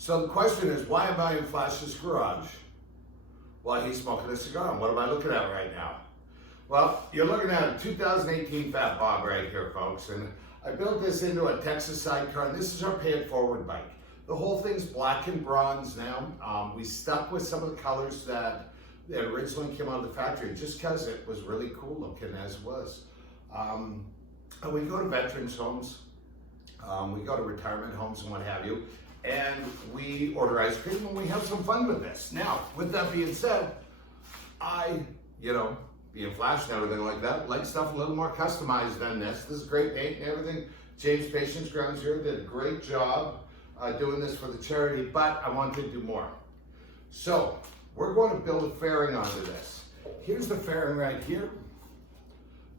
So the question is, why am I in Flash's garage while he's smoking a cigar? And what am I looking at right now? Well, you're looking at a 2018 Fat Bob right here, folks. And I built this into a Texas sidecar, and this is our pay it forward bike. The whole thing's black and bronze now. We stuck with some of the colors that originally came out of the factory just because it was really cool looking as it was. And we go to veterans homes, we go to retirement homes and what have you, and we order ice cream and we have some fun with this. Now, with that being said, being Flash and everything like that, like stuff a little more customized than this. This is great paint and everything. James Patience Grounds here did a great job doing this for the charity, but I wanted to do more. So, we're going to build a fairing onto this. Here's the fairing right here.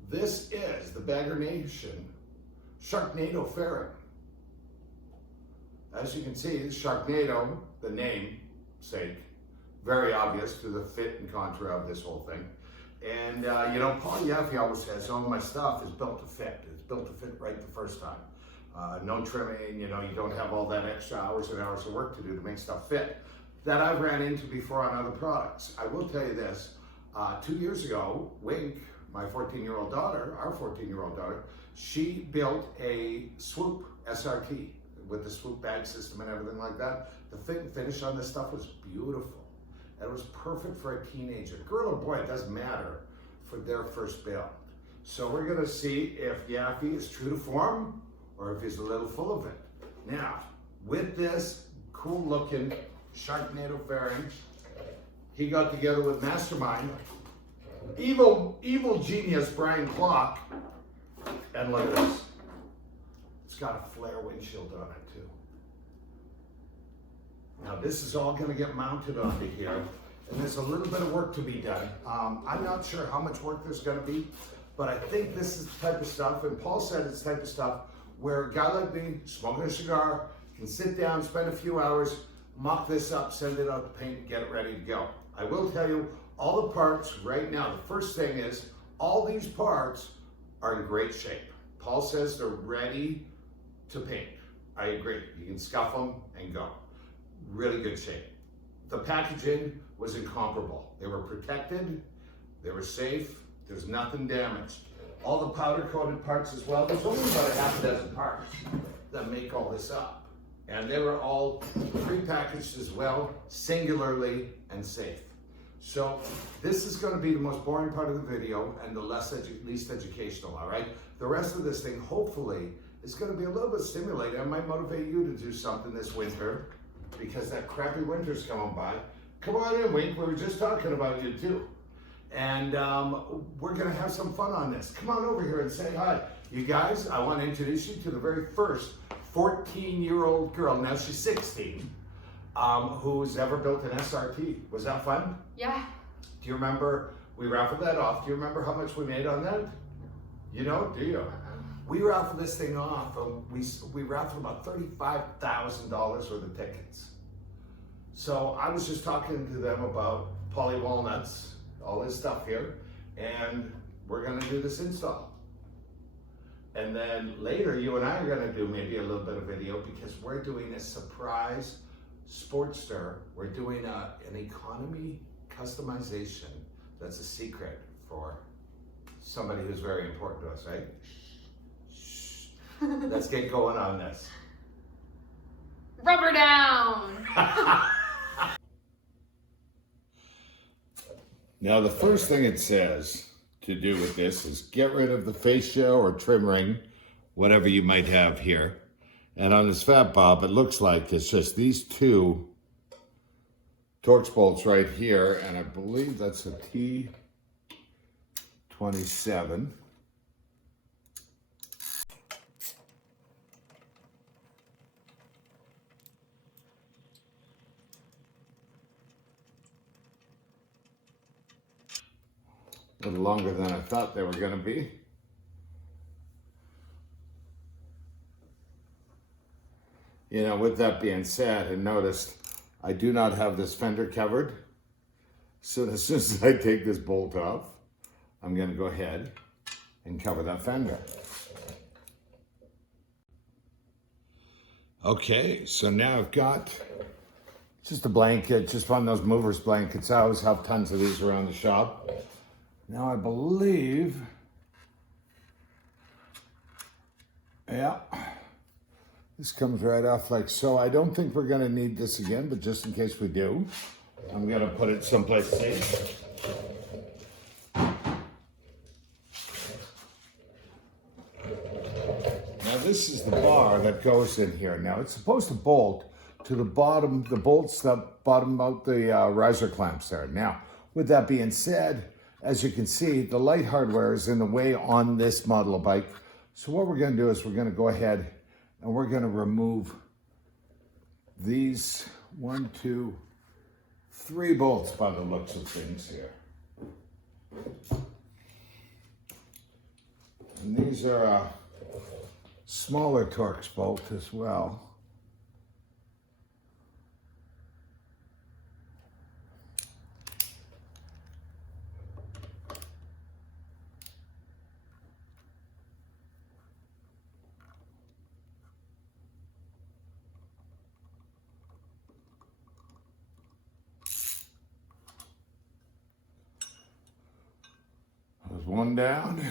This is the Bagger Nation Sharknado Fairing. As you can see, Sharknado, the namesake, very obvious to the fit and contour of this whole thing. And Paul Yaffe always says, all my stuff is built to fit. It's built to fit right the first time. No trimming, you don't have all that extra hours and hours of work to do to make stuff fit. That I've ran into before on other products. I will tell you this, 2 years ago, Wink, my 14-year-old daughter, our 14-year-old daughter, she built a Swoop SRT with the Swoop bag system and everything like that. The fit and finish on this stuff was beautiful. And it was perfect for a teenager. Girl or boy, it doesn't matter, for their first build. So we're gonna see if Yaffe is true to form or if he's a little full of it. Now, with this cool looking Sharknado Fairing, he got together with Mastermind, evil genius Brian Clock, and look at this. It's got a flare windshield on it too. Now this is all gonna get mounted onto here, and there's a little bit of work to be done. I'm not sure how much work there's gonna be, but I think this is the type of stuff, and Paul said it's the type of stuff where a guy like me, smoking a cigar, can sit down, spend a few hours, mock this up, send it out to paint, and get it ready to go. I will tell you, all the parts right now, the first thing is, all these parts are in great shape. Paul says they're ready to paint. I agree. You can scuff them and go. Really good shape. The packaging was incomparable. They were protected, they were safe, there's nothing damaged. All the powder coated parts as well. There's only about a half a dozen parts that make all this up. And they were all pre-packaged as well, singularly and safe. So this is going to be the most boring part of the video and the least educational, all right? The rest of this thing, hopefully, is going to be a little bit stimulating. It might motivate you to do something this winter because that crappy winter's coming by. Come on in, Wink. We were just talking about you too. And we're going to have some fun on this. Come on over here and say hi. You guys, I want to introduce you to the very first 14-year-old girl, now she's 16, who's ever built an SRT. Was that fun? Yeah. Do you remember, we raffled that off. Do you remember how much we made on that? You know, do you? We raffled this thing off, and we raffled about $35,000 worth of tickets. So I was just talking to them about Polly Walnuts, all this stuff here, and we're gonna do this install. And then later, you and I are gonna do maybe a little bit of video because we're doing a surprise Sportster. We're doing an economy customization that's a secret for somebody who's very important to us, right? Shh. Let's get going on this. Rubber down! Now, the first thing it says to do with this is get rid of the fascia or trim ring, whatever you might have here. And on this Fat Bob, it looks like it's just these two Torx bolts right here, and I believe that's a T27. A little longer than I thought they were going to be. You know, with that being said, and noticed, I do not have this fender covered. So as soon as I take this bolt off, I'm going to go ahead and cover that fender. Okay, so now I've got just a blanket, just one of those movers blankets. I always have tons of these around the shop. Now I believe, yeah, this comes right off like so. I don't think we're gonna need this again, but just in case we do, I'm gonna put it someplace safe. Now this is the bar that goes in here. Now it's supposed to bolt to the bottom, the bolts that bottom out the riser clamps there. Now, with that being said, as you can see, the light hardware is in the way on this model of bike. So what we're gonna do is we're gonna go ahead and we're gonna remove these 1, 2, 3 bolts by the looks of things here. And these are a smaller Torx bolt as well. There's one down.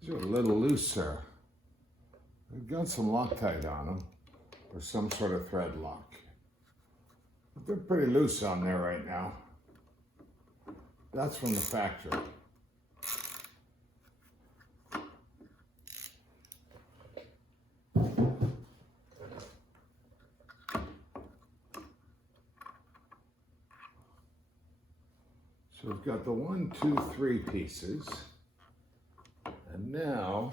These are a little looser. They've got some Loctite on them, or some sort of thread lock. But they're pretty loose on there right now. That's from the factory. So we've got the 1, 2, 3 pieces. And now,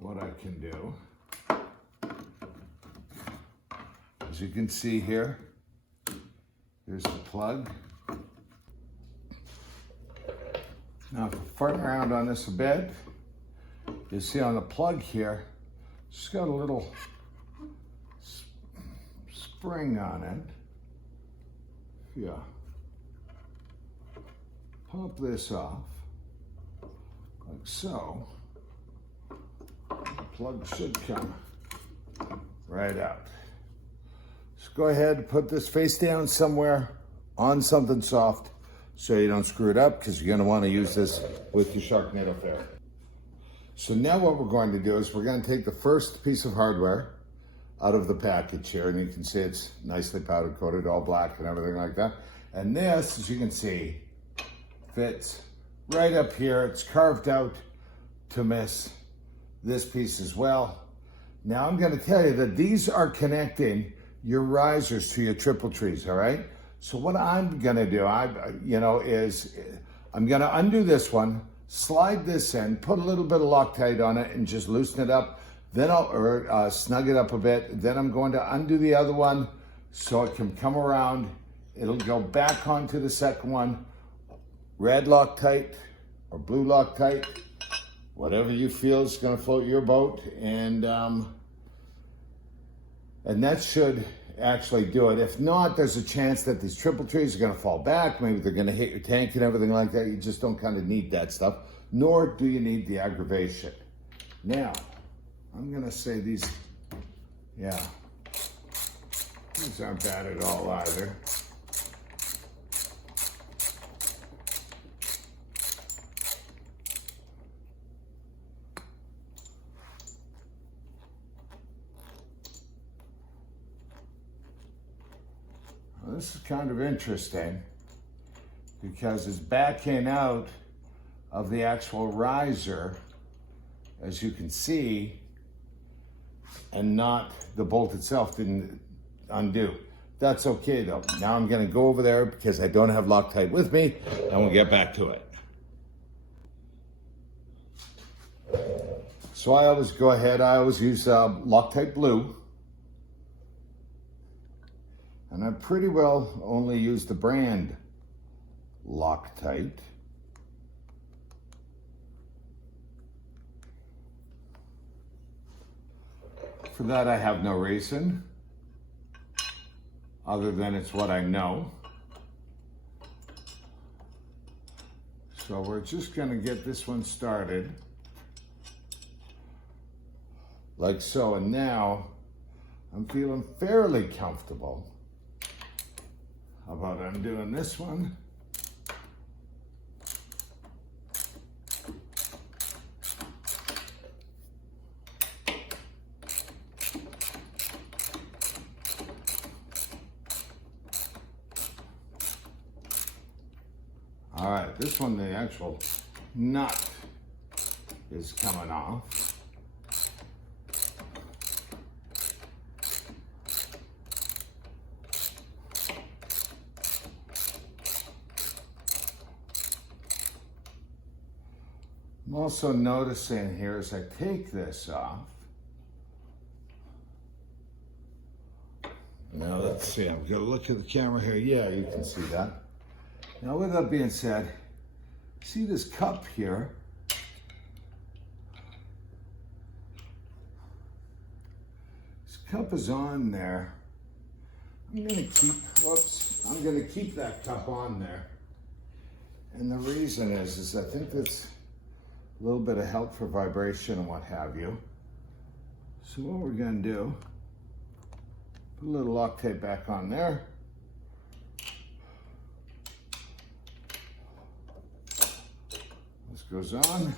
what I can do, as you can see here, here's the plug. Now, if you fart around on this a bit, you see on the plug here, it's got a little spring on it. Yeah. Pop this off, like so. The plug should come right out. Just go ahead and put this face down somewhere on something soft so you don't screw it up, because you're going to want to use this with your Sharknado Fairing. So now what we're going to do is we're going to take the first piece of hardware out of the package here, and you can see it's nicely powder coated, all black and everything like that. And this, as you can see, fits right up here. It's carved out to miss this piece as well. Now I'm going to tell you that these are connecting your risers to your triple trees, all right? So what I'm going to do, is I'm going to undo this one, slide this in, put a little bit of Loctite on it and just loosen it up. Then I'll snug it up a bit. Then I'm going to undo the other one so it can come around. It'll go back onto the second one. Red Loctite or blue Loctite, whatever you feel is going to float your boat, and that should actually do it. If not, there's a chance that these triple trees are going to fall back. Maybe they're going to hit your tank and everything like that. You just don't kind of need that stuff, nor do you need the aggravation. Now, I'm going to say these aren't bad at all either. This is kind of interesting because it's backing out of the actual riser, as you can see, and not the bolt itself didn't undo. That's okay though. Now I'm gonna go over there because I don't have Loctite with me, and we'll get back to it. So I always use Loctite Blue. And I pretty well only use the brand Loctite. For that, I have no reason, other than it's what I know. So we're just going to get this one started like so, and now I'm feeling fairly comfortable about undoing this one. All right, this one, the actual nut is coming off. I'm also noticing here as I take this off. Now let's see, I'm gonna look at the camera here. Yeah, you can see that. Now with that being said, see this cup here? This cup is on there. I'm gonna keep that cup on there. And the reason is I think that's a little bit of help for vibration and what have you. So what we're gonna do, put a little lock tape back on there. This goes on.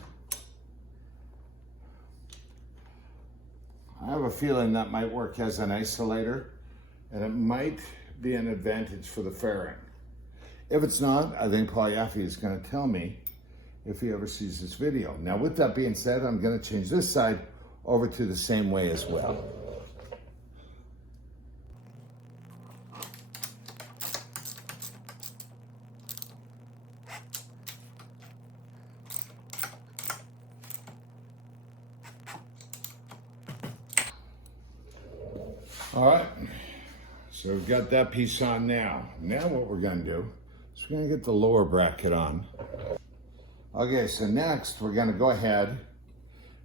I have a feeling that might work as an isolator, and it might be an advantage for the fairing. If it's not, I think Paul Yaffe is gonna tell me if he ever sees this video. Now, with that being said, I'm gonna change this side over to the same way as well. All right, so we've got that piece on now. Now what we're gonna do is we're gonna get the lower bracket on. Okay, so next we're gonna go ahead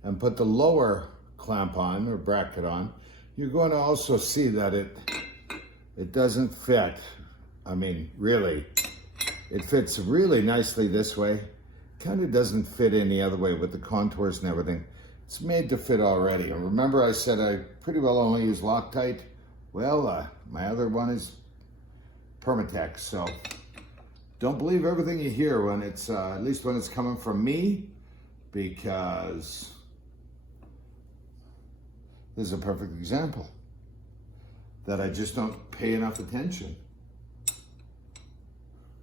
and put the lower clamp on, or bracket on. You're going to also see that it doesn't fit. I mean, really, it fits really nicely this way. Kind of doesn't fit any other way with the contours and everything. It's made to fit already. And remember I said I pretty well only use Loctite? Well, my other one is Permatex, so don't believe everything you hear when it's, at least when it's coming from me, because this is a perfect example that I just don't pay enough attention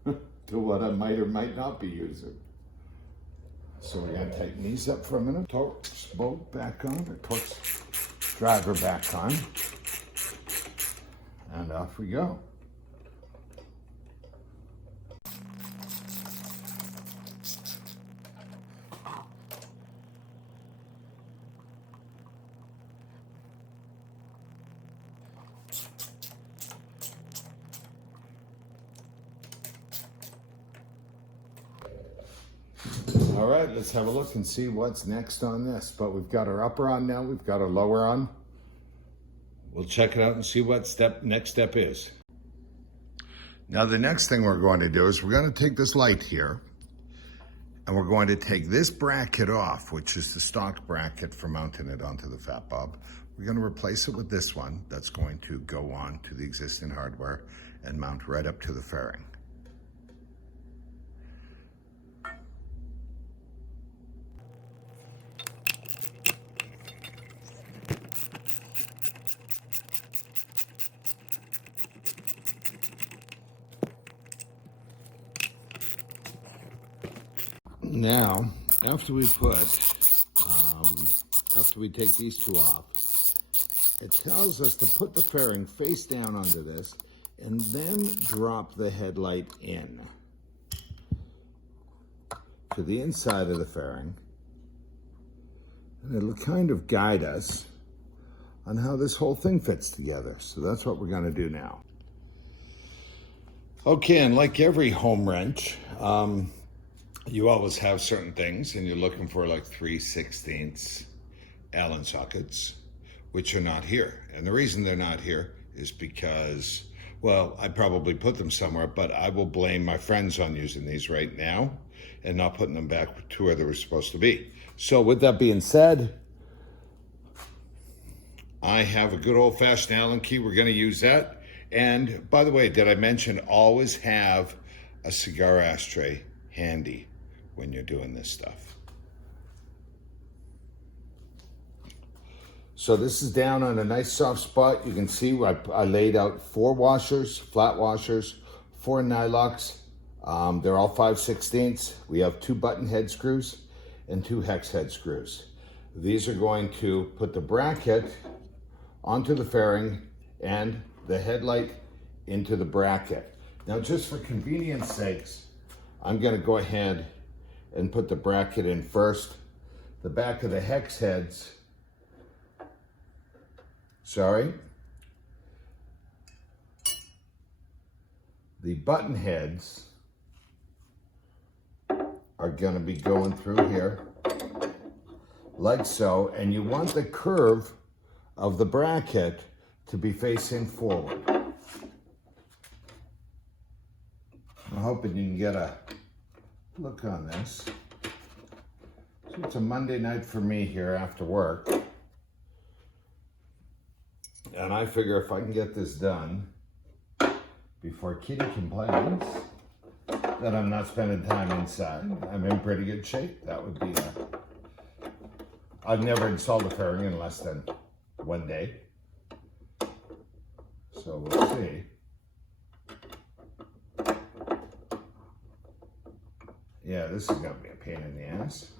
to what I might or might not be using. So we're gonna tighten these up for a minute. Torx bolt back on, or Torx driver back on. And off we go. All right, let's have a look and see what's next on this. But we've got our upper on now, we've got our lower on. We'll check it out and see what next step is. Now the next thing we're going to do is we're going to take this light here, and we're going to take this bracket off, which is the stock bracket for mounting it onto the fat bob. We're going to replace it with this one that's going to go on to the existing hardware and mount right up to the fairing. Now, after we take these two off, it tells us to put the fairing face down onto this and then drop the headlight in to the inside of the fairing. And it'll kind of guide us on how this whole thing fits together. So that's what we're gonna do now. Okay, and like every home wrench, you always have certain things, and you're looking for like 3/16 Allen sockets, which are not here. And the reason they're not here is because Well, I probably put them somewhere, but I will blame my friends on using these right now and not putting them back to where they were supposed to be. So with that being said, I have a good old-fashioned Allen key. We're going to use that. And by the way, did I mention always have a cigar ashtray handy when you're doing this stuff? So this is down on a nice soft spot. You can see I laid out 4 washers, flat washers, 4 nylocs. They're all 5/16. We have 2 button head screws and 2 hex head screws. These are going to put the bracket onto the fairing and the headlight into the bracket. Now, just for convenience sakes, I'm going to go ahead and put the bracket in first. The back of the hex heads, the button heads are going to be going through here like so, and you want the curve of the bracket to be facing forward. I'm hoping you can get a look on this. So it's a Monday night for me here after work. And I figure if I can get this done before Kitty complains that I'm not spending time inside, I'm in pretty good shape. That would be I've never installed a fairing in less than 1 day. So we'll see. Yeah, this is gonna be a pain in the ass.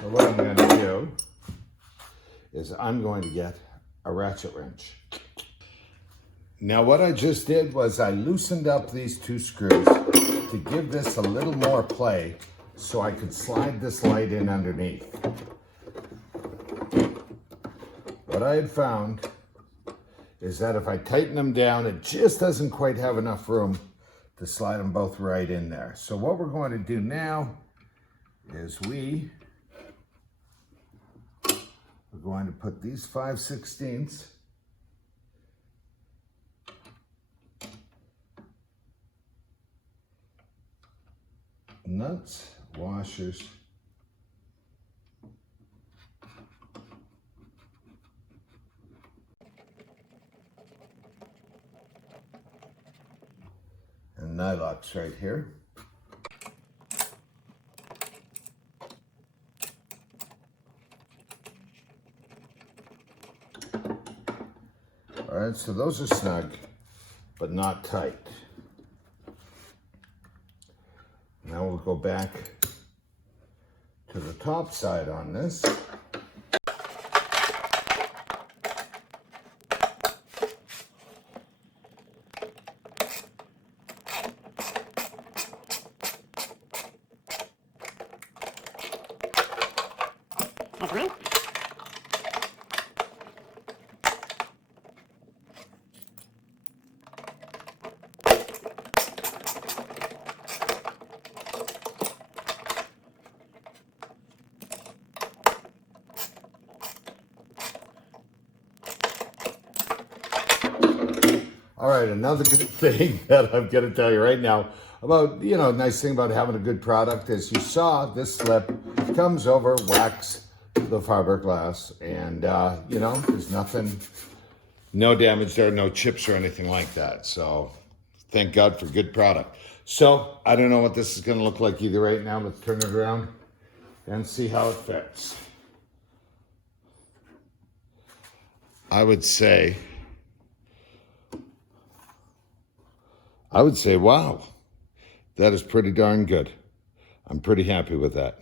So what I'm going to do is I'm going to get a ratchet wrench. Now what I just did was I loosened up these 2 screws to give this a little more play so I could slide this light in underneath. What I had found is that if I tighten them down, it just doesn't quite have enough room to slide them both right in there. So what we're going to do now is we're going to put these 5/16 nuts, washers, and nylocs right here. All right, so those are snug, but not tight. Now we'll go back to the top side on this. All right, another good thing that I'm going to tell you right now about, nice thing about having a good product is you saw this slip comes over, whacks the fiberglass, and, there's nothing, no damage there, no chips or anything like that. So thank God for good product. So I don't know what this is going to look like either right now. Let's turn it around and see how it fits. I would say, wow, that is pretty darn good. I'm pretty happy with that.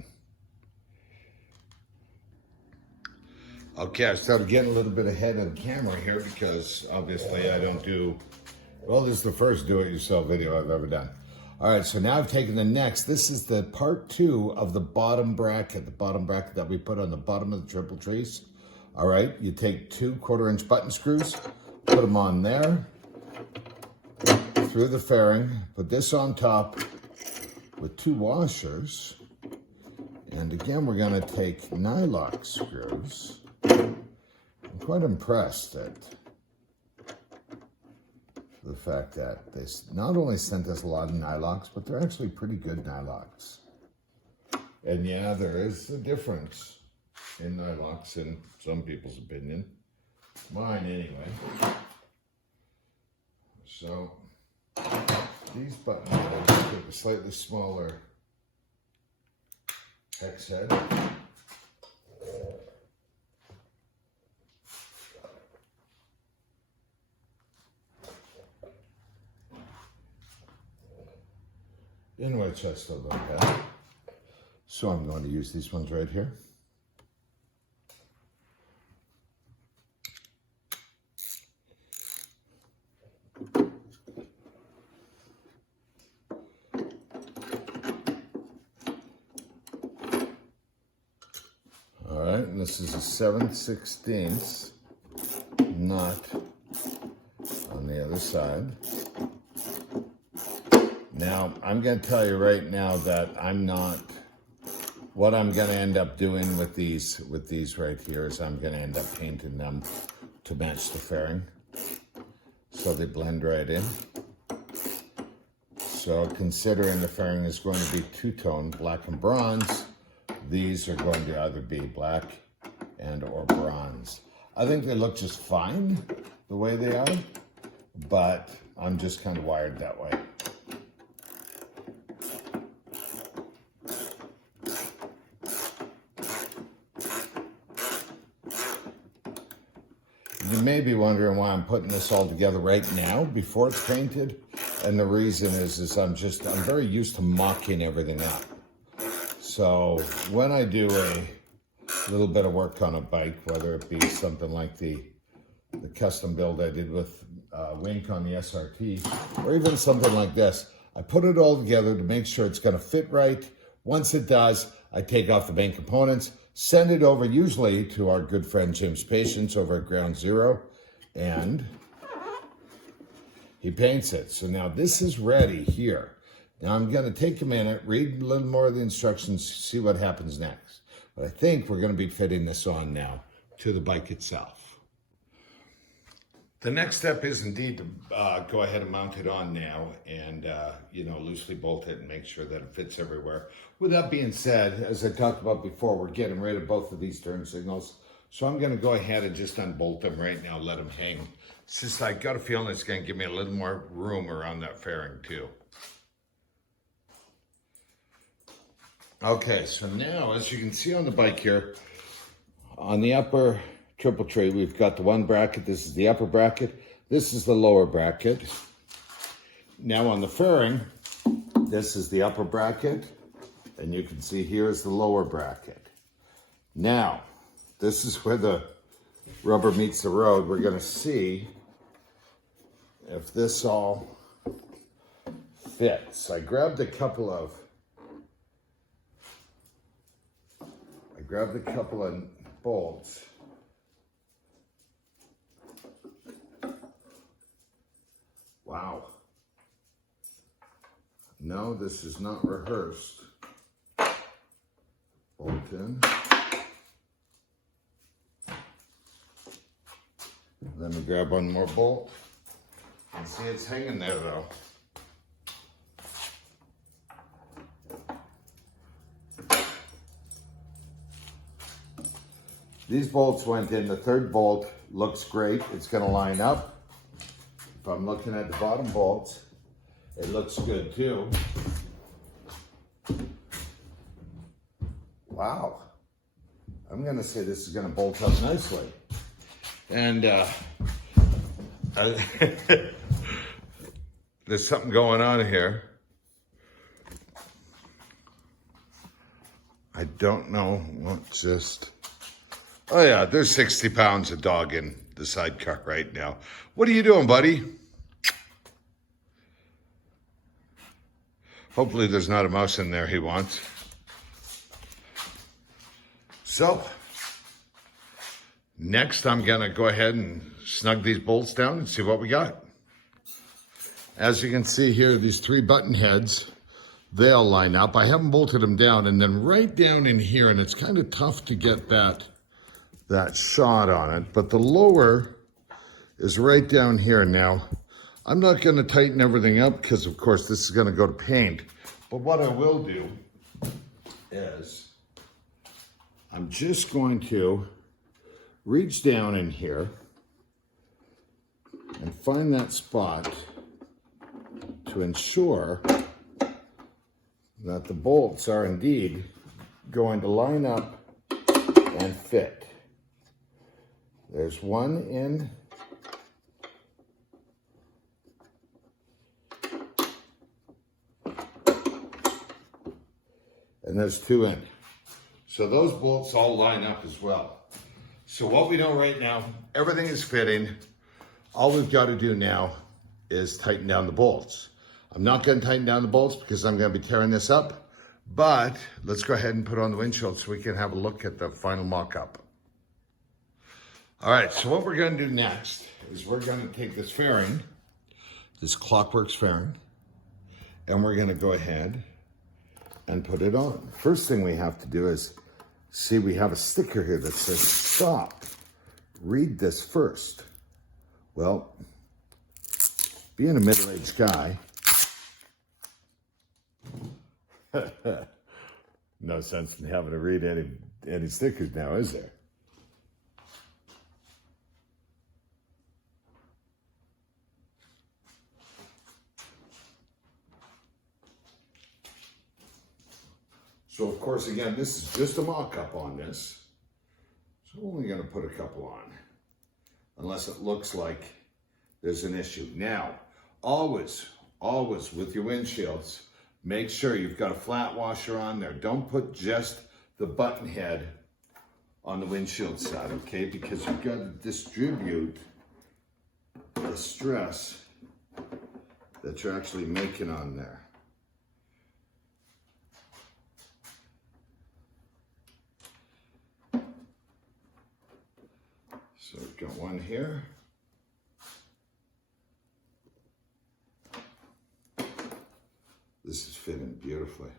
Okay, I started getting a little bit ahead of the camera here because obviously I don't do, well, this is the first do-it-yourself video I've ever done. All right, so now I've taken the next. This is the part 2 of the bottom bracket that we put on the bottom of the triple trace. All right, you take 2 1/4-inch button screws, put them on there, through the fairing, put this on top with 2 washers, And again, we're going to take nylock screws. I'm quite impressed at the fact that they not only sent us a lot of nylocks, but they're actually pretty good nylocks. And yeah, there is a difference in nylocks in some people's opinion. Mine anyway. So these button heads take a slightly smaller hex head. In which I still don't have. So I'm going to use these ones right here. All right, and this is a 7/16 knot on the other side. Now, I'm going to tell you right now that what I'm going to end up doing with these right here is I'm going to end up painting them to match the fairing, so they blend right in. So considering the fairing is going to be two-tone, black and bronze, these are going to either be black and or bronze. I think they look just fine the way they are, but I'm just kind of wired that way. You may be wondering why I'm putting this all together right now before it's painted. And the reason is I'm very used to mocking everything up. So when I do a little bit of work on a bike, whether it be something like the custom build I did with Wink on the SRT, or even something like this, I put it all together to make sure it's going to fit right. Once it does, I take off the main components, send it over usually to our good friend Jim's Patience over at Ground Zero, and he paints it. So now this is ready here. Now I'm going to take a minute, read a little more of the instructions, see what happens next. But I think we're going to be fitting this on now to the bike itself. The next step is indeed to go ahead and mount it on now and, loosely bolt it and make sure that it fits everywhere. With that being said, as I talked about before, we're getting rid of both of these turn signals. So I'm going to go ahead and just unbolt them right now, let them hang. It's just I got a feeling it's going to give me a little more room around that fairing too. Okay, so now as you can see on the bike here, on the upper triple tray, we've got the one bracket. This is the upper bracket. This is the lower bracket. Now on the fairing, this is the upper bracket, and you can see here is the lower bracket. Now, this is where the rubber meets the road. We're going to see if this all fits. I grabbed a couple of bolts. Wow. No, this is not rehearsed. Bolt in. Let me grab one more bolt. And see, it's hanging there though. These bolts went in. The third bolt looks great. It's going to line up. If I'm looking at the bottom bolts, it looks good too. Wow. I'm going to say this is going to bolt up nicely. And there's something going on here. I don't know what just... Oh yeah, there's 60 pounds of dog in the sidecar right now. What are you doing, buddy? Hopefully there's not a mouse in there he wants. So, next I'm gonna go ahead and snug these bolts down and see what we got. As you can see here, these three button heads, they all line up. I haven't bolted them down, and then right down in here, and it's kind of tough to get that shot on it, but the lower is right down here. Now, I'm not going to tighten everything up because, of course, this is going to go to paint. But what I will do is I'm just going to reach down in here and find that spot to ensure that the bolts are indeed going to line up and fit. There's one in. And there's two in. So those bolts all line up as well. So what we know right now, everything is fitting. All we've got to do now is tighten down the bolts. I'm not going to tighten down the bolts because I'm going to be tearing this up, but let's go ahead and put on the windshield so we can have a look at the final mock-up. All right, so what we're going to do next is we're going to take this fairing, this Clockworks fairing, and we're going to go ahead and put it on. First thing we have to do is see, we have a sticker here that says stop. Read this first. Well, being a middle-aged guy, no sense in having to read any stickers now, is there? So of course, again, this is just a mock-up on this. So we're only going to put a couple on, unless it looks like there's an issue. Now, always with your windshields, make sure you've got a flat washer on there. Don't put just the button head on the windshield side, okay? Because you've got to distribute the stress that you're actually making on there. So we've got one here. This is fitting beautifully.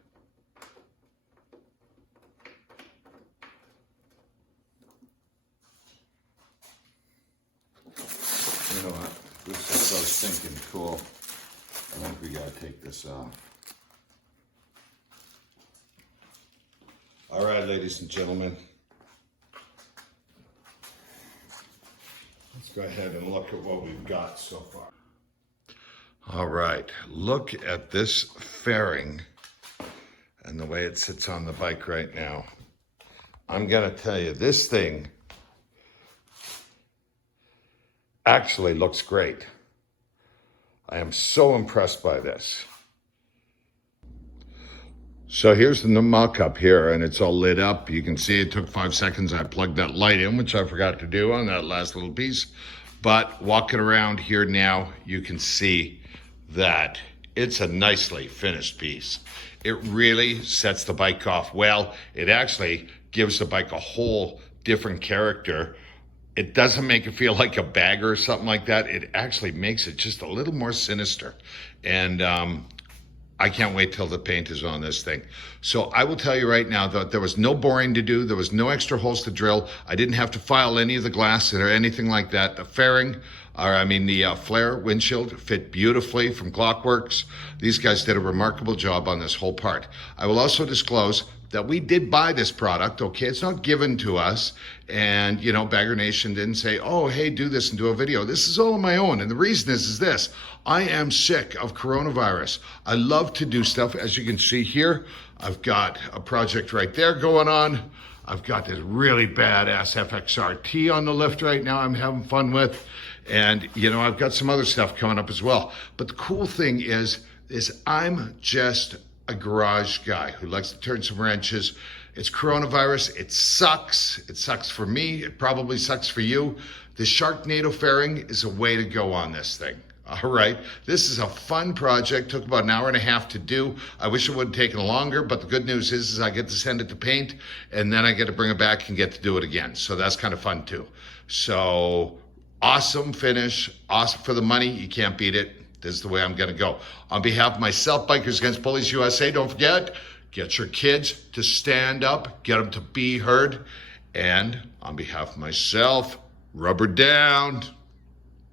You know what? This is so stinking cool. I think we gotta take this off. All right, ladies and gentlemen. Let's go ahead and look at what we've got so far. All right, look at this fairing and the way it sits on the bike right now. I'm gonna tell you, this thing actually looks great. I am so impressed by this. So here's the mock-up here, and it's all lit up. You can see it took 5 seconds. I plugged that light in, which I forgot to do on that last little piece. But walking around here now, you can see that it's a nicely finished piece. It really sets the bike off well. It actually gives the bike a whole different character. It doesn't make it feel like a bagger or something like that. It actually makes it just a little more sinister. And I can't wait till the paint is on this thing. So I will tell you right now that there was no boring to do. There was no extra holes to drill. I didn't have to file any of the glass or anything like that. The fairing, the flare windshield fit beautifully from Clockworks. These guys did a remarkable job on this whole part. I will also disclose that we did buy this product, okay? It's not given to us. And, you know, Bagger Nation didn't say, oh, hey, do this and do a video. This is all on my own. And the reason is this. I am sick of coronavirus. I love to do stuff. As you can see here, I've got a project right there going on. I've got this really badass FXRT on the lift right now I'm having fun with. And, you know, I've got some other stuff coming up as well. But the cool thing is I'm just a garage guy who likes to turn some wrenches. It's coronavirus. It sucks. It sucks for me. It probably sucks for you. The Sharknado Fairing is a way to go on this thing. All right. This is a fun project. Took about an hour and a half to do. I wish it would have taken longer, but the good news is I get to send it to paint and then I get to bring it back and get to do it again. So that's kind of fun too. So awesome finish. Awesome for the money. You can't beat it. This is the way I'm going to go. On behalf of myself, Bikers Against Bullies USA, don't forget, get your kids to stand up, get them to be heard. And on behalf of myself, rubber down.